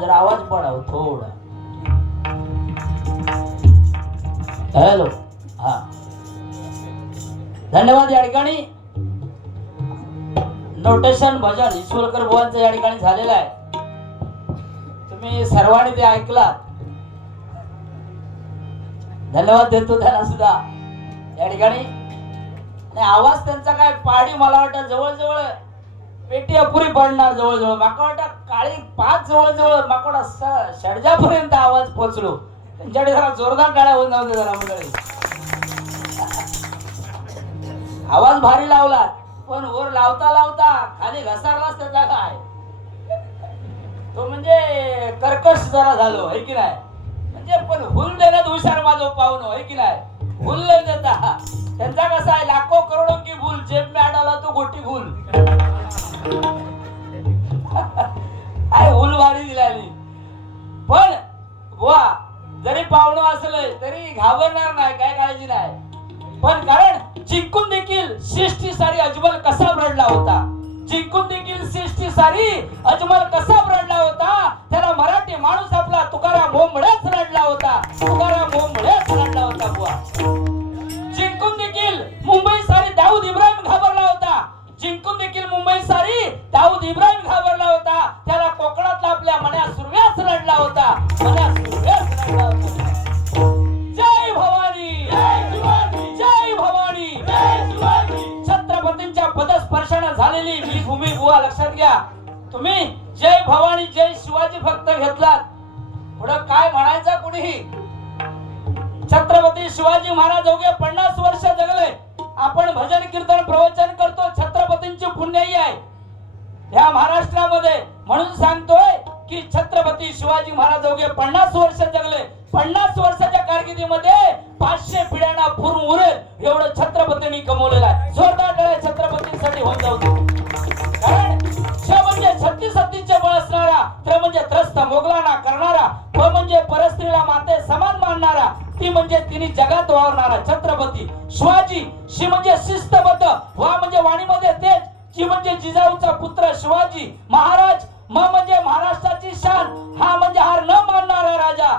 जरा आवाज पडाव थोडा. हॅलो हा. धन्यवाद या ठिकाणी. नोटेशन भजन ईश्वरकर बुवांचं या ठिकाणी झालेलं आहे. तुम्ही सर्वांनी ते ऐकलात. धन्यवाद देतो त्यांना सुद्धा. या ठिकाणी. आणि आवाज त्यांचा काय पाडी मला वाटतं जवळजवळ पेटी अपुरी पडणार जवळजवळ. माका काळी पाच जवळजवळ माका वाटतं षडजापर्यंत आवाज पोचलो त्यांच्याकडे जरा जोरदार टाळ्या होऊन जाऊ जरा मंडळी. आवाज भारी लावला पण वर लावता लावता खाली घसारलाच त्याचा काय? तो म्हणजे कर्कश जरा झालो है की नाही? म्हणजे पण हुल देण्यात हुशार माझं पाहुणं है की नाही? हुल नाही देता त्यांचा कसा आहे लाखो करोडो की भूल जेब मॅडाला तो गोटी भूल. आहे हुल भारी दिला पण वा जरी पाहुणं असलं तरी घाबरणार नाही काय काळजी नाही. पण कारण जिंकून देखील सृष्टी सारी अजमल कसा रडला होता. जिंकून देखील सृष्टी सारी अजमल कसा रडला होता. त्याला मराठी माणूस आपला तुकाराम मोंबड्याच रडला होता. तुकाराम मोंबड्याच रडला होता बुवा. जिंकून देखील मुंबई सारी दाऊद इब्राहिम घाबरला होता. जिंकून देखील मुंबई सारी. दाऊद इब्राहिम घाबरला होता. त्याला कोकणातला आपल्या मन्या सुरव्याच रडला होता. मन्या सुरव्याच रडला होता. जय भवानी. जय भवानी. छत्रपतींच्या पदस्पर्शाने झालेली ही भूमी बुवा लक्षात घ्या. तुम्ही जय भवानी जय शिवाजी फक्त घेतलात. पुढं काय म्हणायचं कुणीही? म्हणून सांगतोय की छत्रपती शिवाजी महाराज अवघे पन्नास वर्ष जगले. पन्नास वर्षाच्या कारकिर्दीमध्ये पाचशे पिढ्यांना पूर्ण उरेल. एवढं छत्रपतींनी कमवलेलं आहे. जोरदार टाळ्या छत्रपतींसाठी होऊन जाऊ कारण श म्हणजे छत्तीस सत्तीचे बळ असणारा त्र म्हणजे त्रस्त मोगलांना करणारा प म्हणजे परस्त्रीला माते समान मानणारा ती म्हणजे तिने जगात वावरणारा छत्रपती. शिवाजी शी म्हणजे शिस्तबद्ध वा म्हणजे वाणीमध्ये तेज जी म्हणजे जिजाऊचा पुत्र शिवाजी महाराज म म्हणजे महाराष्ट्राची शान हा म्हणजे हार न मानणारा राजा.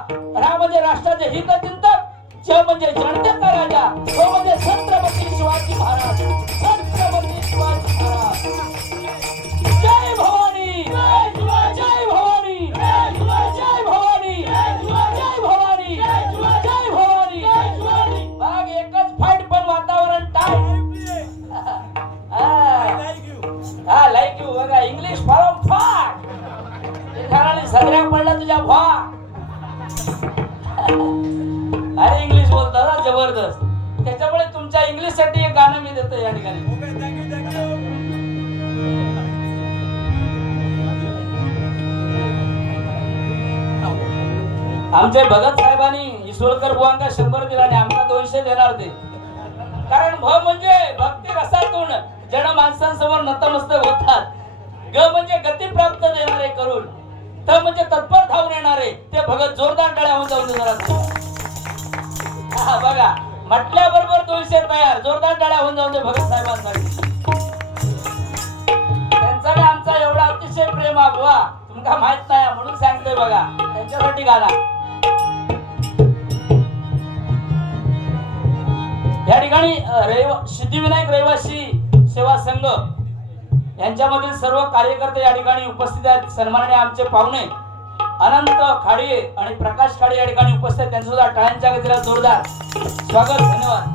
रा म्हणजे राष्ट्राचे हितचिंतक ज म्हणजे जनतेचा राजा. तो म्हणजे छत्रपती शिवाजी महाराज. छत्रपती शिवाजी महाराज. हा लाईक यू बघा इंग्लिश फॉरम घराने सगळ्या पडला तुझ्या भा अरे इंग्लिश बोलता ना जबरदस्त. त्याच्यामुळे तुमच्या इंग्लिशसाठी एक गाणं मी देतो या ठिकाणी. आमचे भगत साहेबांनी ईश्वरकर बुवांका शंभर दिला आणि आमका दोनशे देणार ते. कारण भ म्हणजे भक्ती रसातून. जण माणसांसमोर नतमस्तक होतात. ग म्हणजे गती प्राप्त देणारे करून त म्हणजे तत्पर धावून येणारे. ते भगत जोरदार टाळ्या होऊन जाऊन जरा हा, बघा. म्हटल्याबरोबर दोनशे तयार. जोरदार टाळ्या होऊन जाऊन दे भगत साहेबांसाठी. त्यांचा आमचा एवढा अतिशय प्रेम आहे बुवा. तुमका माहीत नाही म्हणून सांगतोय बघा. त्यांच्यासाठी गाला या ठिकाणी रहिवा सिद्धिविनायक रहिवासी सेवा संघ यांच्यामधील सर्व कार्यकर्ते या ठिकाणी उपस्थित आहेत. सन्माननीय आमचे पाहुणे अनंत खाडे आणि प्रकाश खाडे या ठिकाणी उपस्थित त्यांचं सुद्धा टाळ्यांच्या गतीला जोरदार स्वागत धन्यवाद.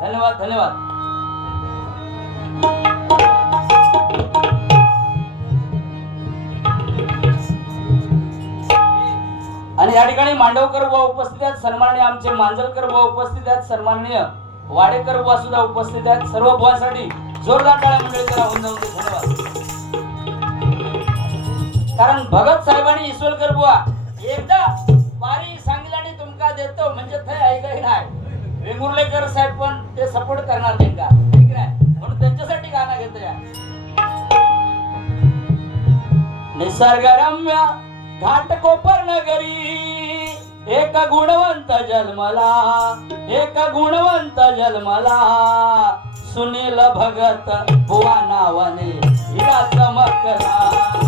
धन्यवाद धन्यवाद. आणि या ठिकाणी मांडवकर व उपस्थित आहेत. सन्माननीय आमचे मांजलकर व उपस्थित आहेत. सन्माननीय वाडेकर बुवा सुद्धा उपस्थित आहेत. सर्व बुवांसाठी जोरदार टाळ्या मंडळी करा. जाऊन धन्यवाद. कारण भगत साहेबांनी ईश्वरकर बुवा एकदा पारी सांगितलं आणि तुमका देतो. म्हणजे थंय ऐकाही नाही. वेंगुर्लेकर साहेब पण ते सपोर्ट करणार त्यांना. ठीक आहे म्हणून त्यांच्यासाठी गाणं घेतो या निसर्गरम्य घाटकोपर नगरी एक गुणवंत जन्मला एक गुणवंत जन्मला. सुनील भगत बुवा नावाने या चमकला.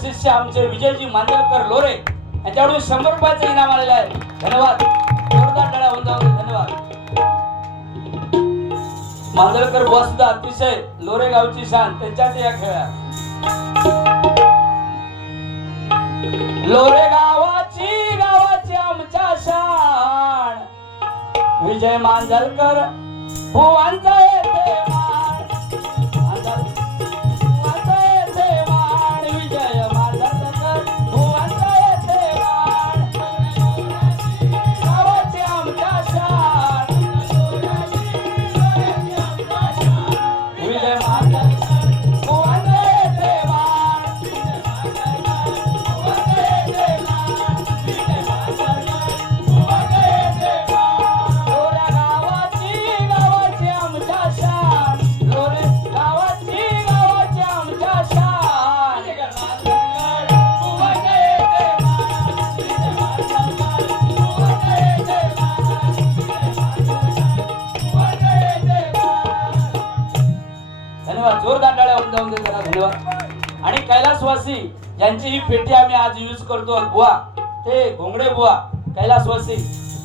शिष्य आमचे विजयजी मांजरकर लोरे यांच्याकडून शंभर रुपयाचं इनाम आलेलं आहे. धन्यवाद. जोरदार टाळ्या होऊन जाऊ धन्यवाद. मांजरकर बुवा सुद्धा अतिशय लोरे गावची शान. त्यांच्याच या खेळा लोरे गावाची गावाची आमच्या शान. विजय मांजरकर भुवांचा कैलासवासी यांची ही पेटी आम्ही आज यूज करतो बुवा ते घोंगडे बुवा कैलासवासी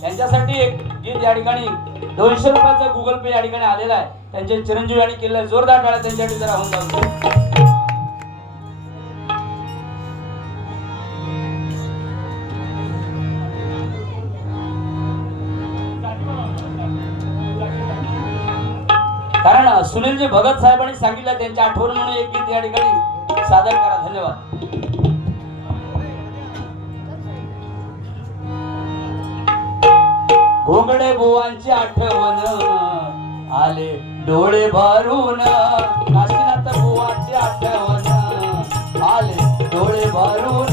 यांच्यासाठी एक गीत या ठिकाणी दोनशे रुपयाचा गुगल पे या ठिकाणी आलेला आहे त्यांचे चिरंजीव यांनी केलेला आहे जोरदार टाळा त्यांच्यासाठी जरा होऊन जाऊन दे. कारण सुनीलजी भगत साहेबांनी सांगितलं त्यांच्या आठवण म्हणून एक गीत या ठिकाणी सादर करा धन्यवाद. घोंगडे बुवांची आठवण आले डोळे भरून. काशीनाथ बुवांची आठवण आले डोळे भरून.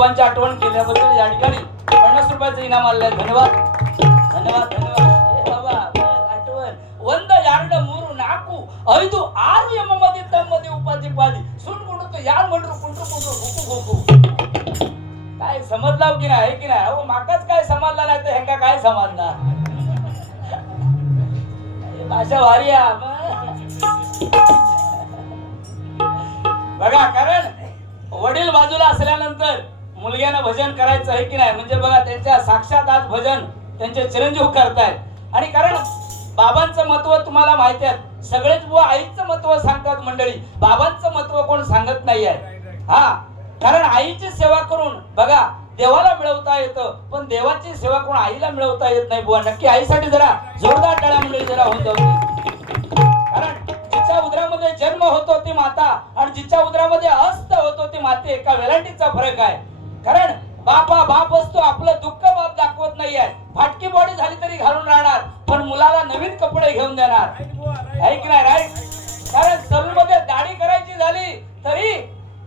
घोंगडे बुवांची आठवण केल्याबद्दल या ठिकाणी पन्नास रुपयाचं इनाम आलेलं आहे धन्यवाद धन्यवाद धन्यवाद ए बाबा बस आठवण ಒಂದ ಎರಡು ಮೂರು ನಾಲ್ಕು ಐದು ಆರು ಎಂಬ ತಮ್ಮದಿ ಉಪಾಧಿ ಪಾದಿ ಸುಣ್ ಕುಂಡ್ರು ಯಾರು ಮಾಡ್ರು ಕುಂಡ್ರು ಕುಂಡ್ರು ಹುಕ್ಕು ಹುಕ್ಕು काय समजलाव की नाही की नाही अहो माकाच काय समजला नाही तर ह्यांका काय समजणार हे भाषा भारी आहे मग. बघा कारण वडील बाजूला असल्यानंतर मुलग्यानं भजन करायचं आहे की नाही? म्हणजे बघा त्यांच्या साक्षात आज भजन त्यांचे चिरंजीव करतायत. आणि कारण बाबांचं महत्त्व तुम्हाला माहिती आहे. सगळेच बुवा आईचं महत्त्व सांगतात मंडळी. बाबांचं महत्त्व कोण सांगत नाही आहे. हा कारण आईची सेवा करून बघा देवाला मिळवता येतं पण देवाची सेवा कोण आईला मिळवता येत नाही बुवा. नक्की आईसाठी जरा जोरदार टाळ्या मंडळी जरा होऊन कारण जिच्या उदरामध्ये जन्म होतो ती माता आणि जिच्या उदरामध्ये अस्त होतो ती माते एका वेरायटीचा फरक आहे. कारण बापा बाप असतो आपलं दुःख बाप दाखवत नाहीये. फाटकी बॉडी झाली तरी घालून राहणार पण मुलाला नवीन कपडे घेऊन देणार. ऐक नाही राईट कारण सलून मध्ये दाढी करायची झाली तरी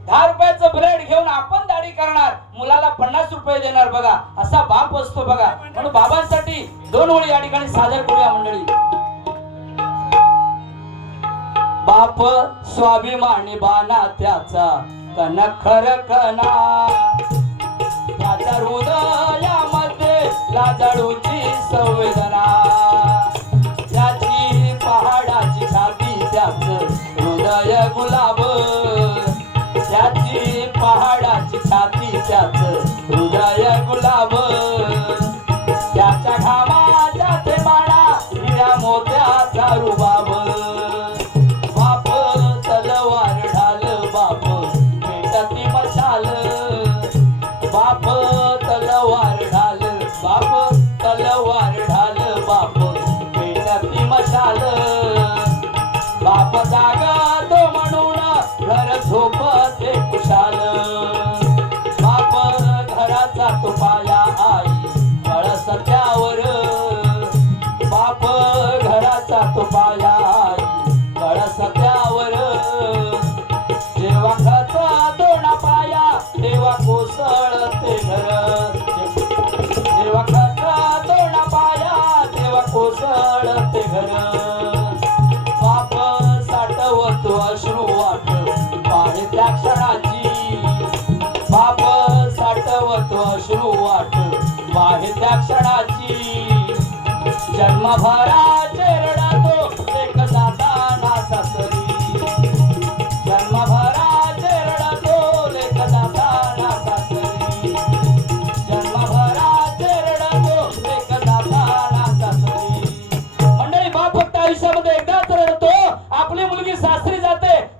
दहा रुपयाचं ब्रेड घेऊन आपण दाढी करणार मुलाला पन्नास रुपये देणार बघा असा बाप असतो बघा. म्हणून बाबांसाठी दोन ओळी या ठिकाणी सादर करूया मंडळी. बाप स्वाभिमानी बाना त्याचा कनखर कना. लादडू दयामध्ये लादडूची संवेदना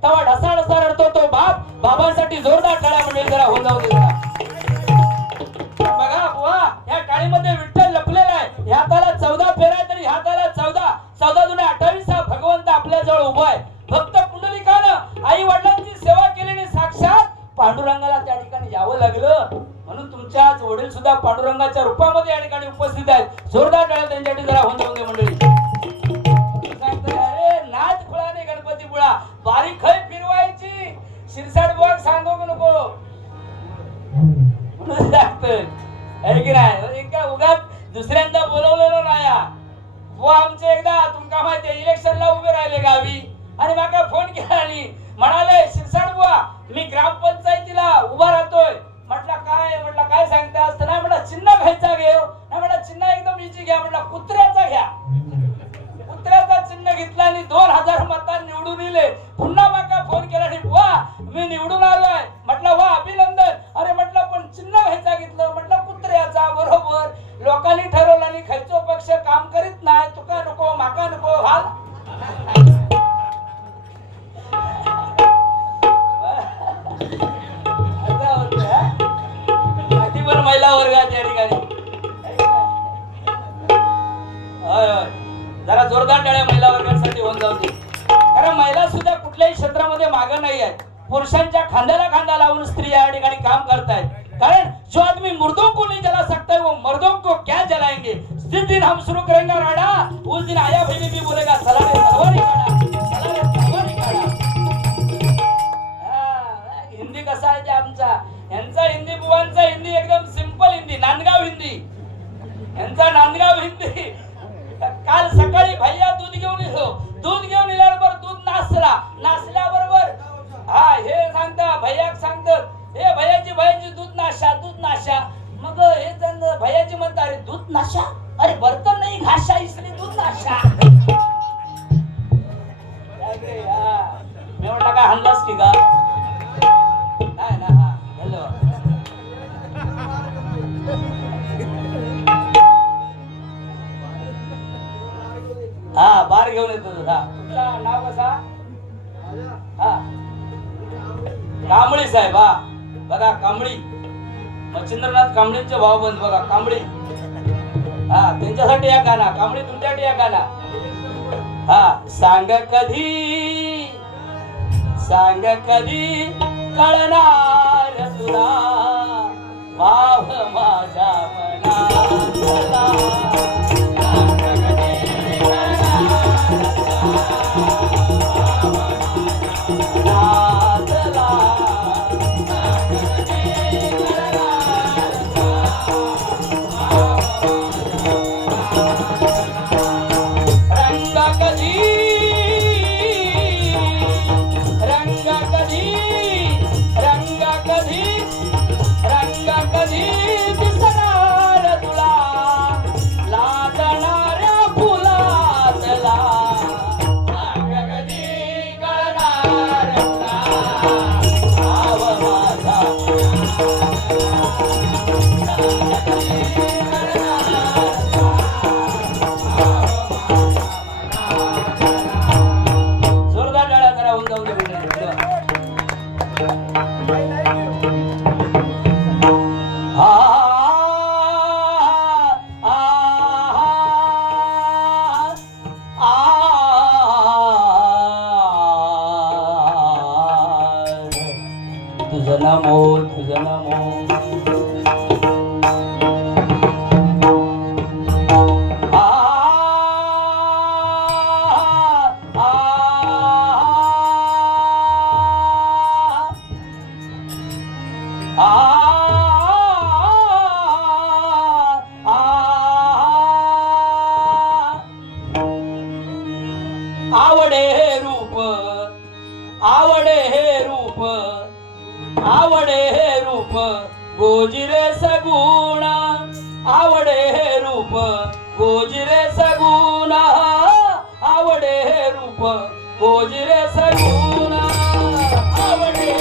Kau? हम शुरू करेंगे राणा। उस दिन आया भी भी बोलेगा सलाह घेऊन येतो तुझा तुमचा नाव कसा? हा. कांबळी साहेब हा. बघा कांबळी. मच्छिंद्रनाथ कांबळींचे भाव बंद बघा कांबळी. हा त्यांच्यासाठी या गाणा कांबळी तुमच्यासाठी या गाणा. हा सांग कधी सांग कधी कळणार तुला? भाव माझ्या मना love. Sajana Mool, Sajana Saguna आवडे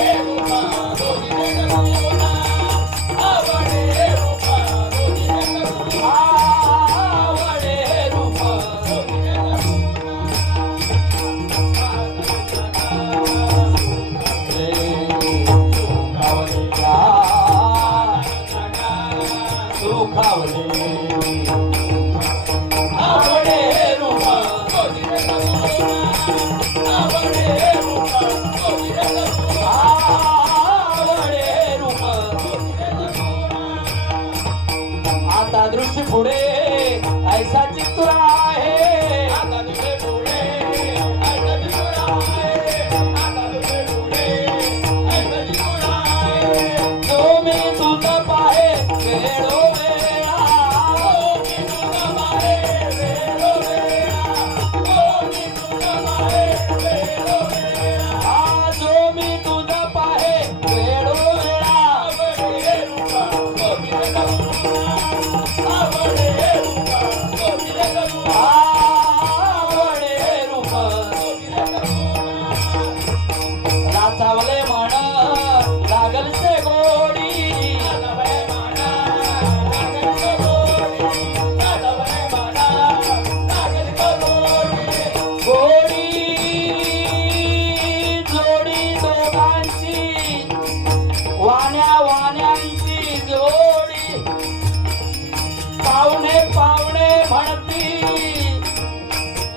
ભણતી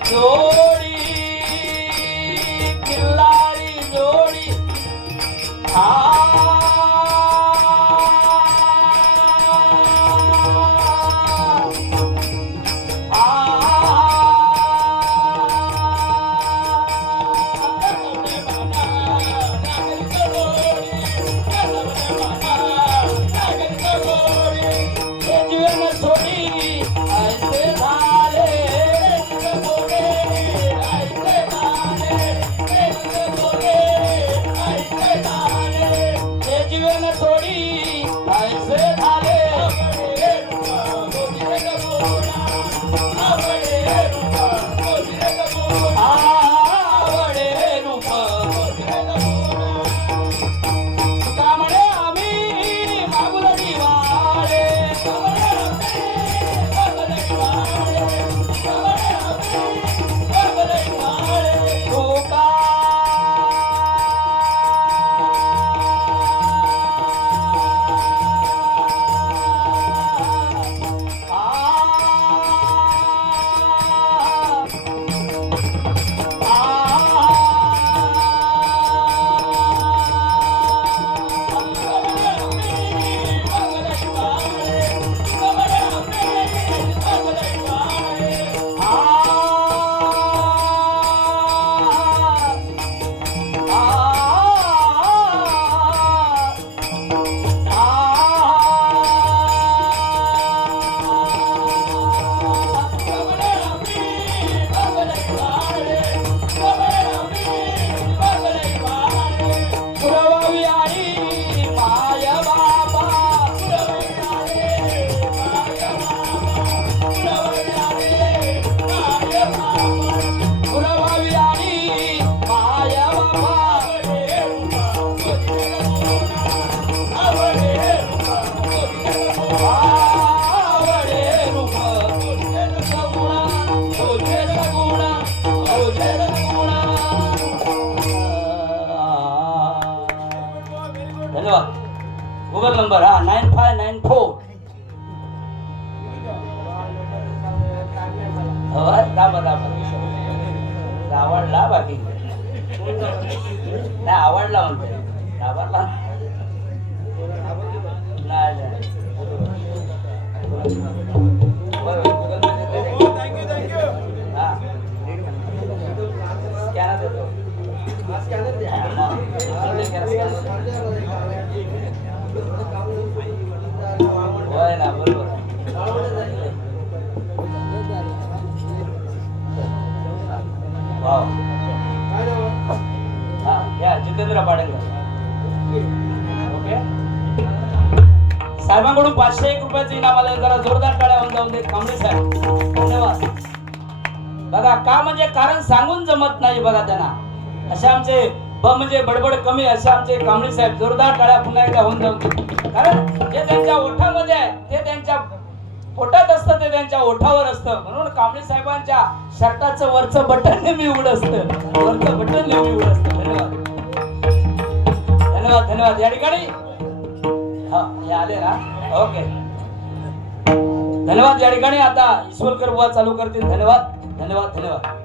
જોડી કિલ્લારી જોડી હા. धन्यवाद. गुगल नंबर हा नाईन फाय नाईन फोर या जितेंद्र पाडेकर ओके साहेबांकडून पाचशे एक रुपयाचं इनाम आलं जरा जोरदार टाळ्या होऊन जाऊन दे कांबळे साहेब. धन्यवाद. बघा का म्हणजे कारण सांगून जमत नाही बघा त्यांना. असे आमचे ब म्हणजे बडबड कमी असे आमचे कांबळे साहेब जोरदार टाळ्या पुन्हा एकदा होऊन जाऊन कारण जे त्यांच्या ओठामध्ये आहे ते त्यांच्या पोटात असतं ते त्यांच्या ओठावर असतं. म्हणून कांबळे साहेबांच्या शर्टाचं वरचं बटन नेहमी उघड असतं. वरचं बटन नेहमी उघड असतं. धन्यवाद. धन्यवाद धन्यवाद. या ठिकाणी? हा हे आले ना? ओके. धन्यवाद या ठिकाणी. आता ईश्वरकर बुवा चालू करतील. धन्यवाद धन्यवाद धन्यवाद.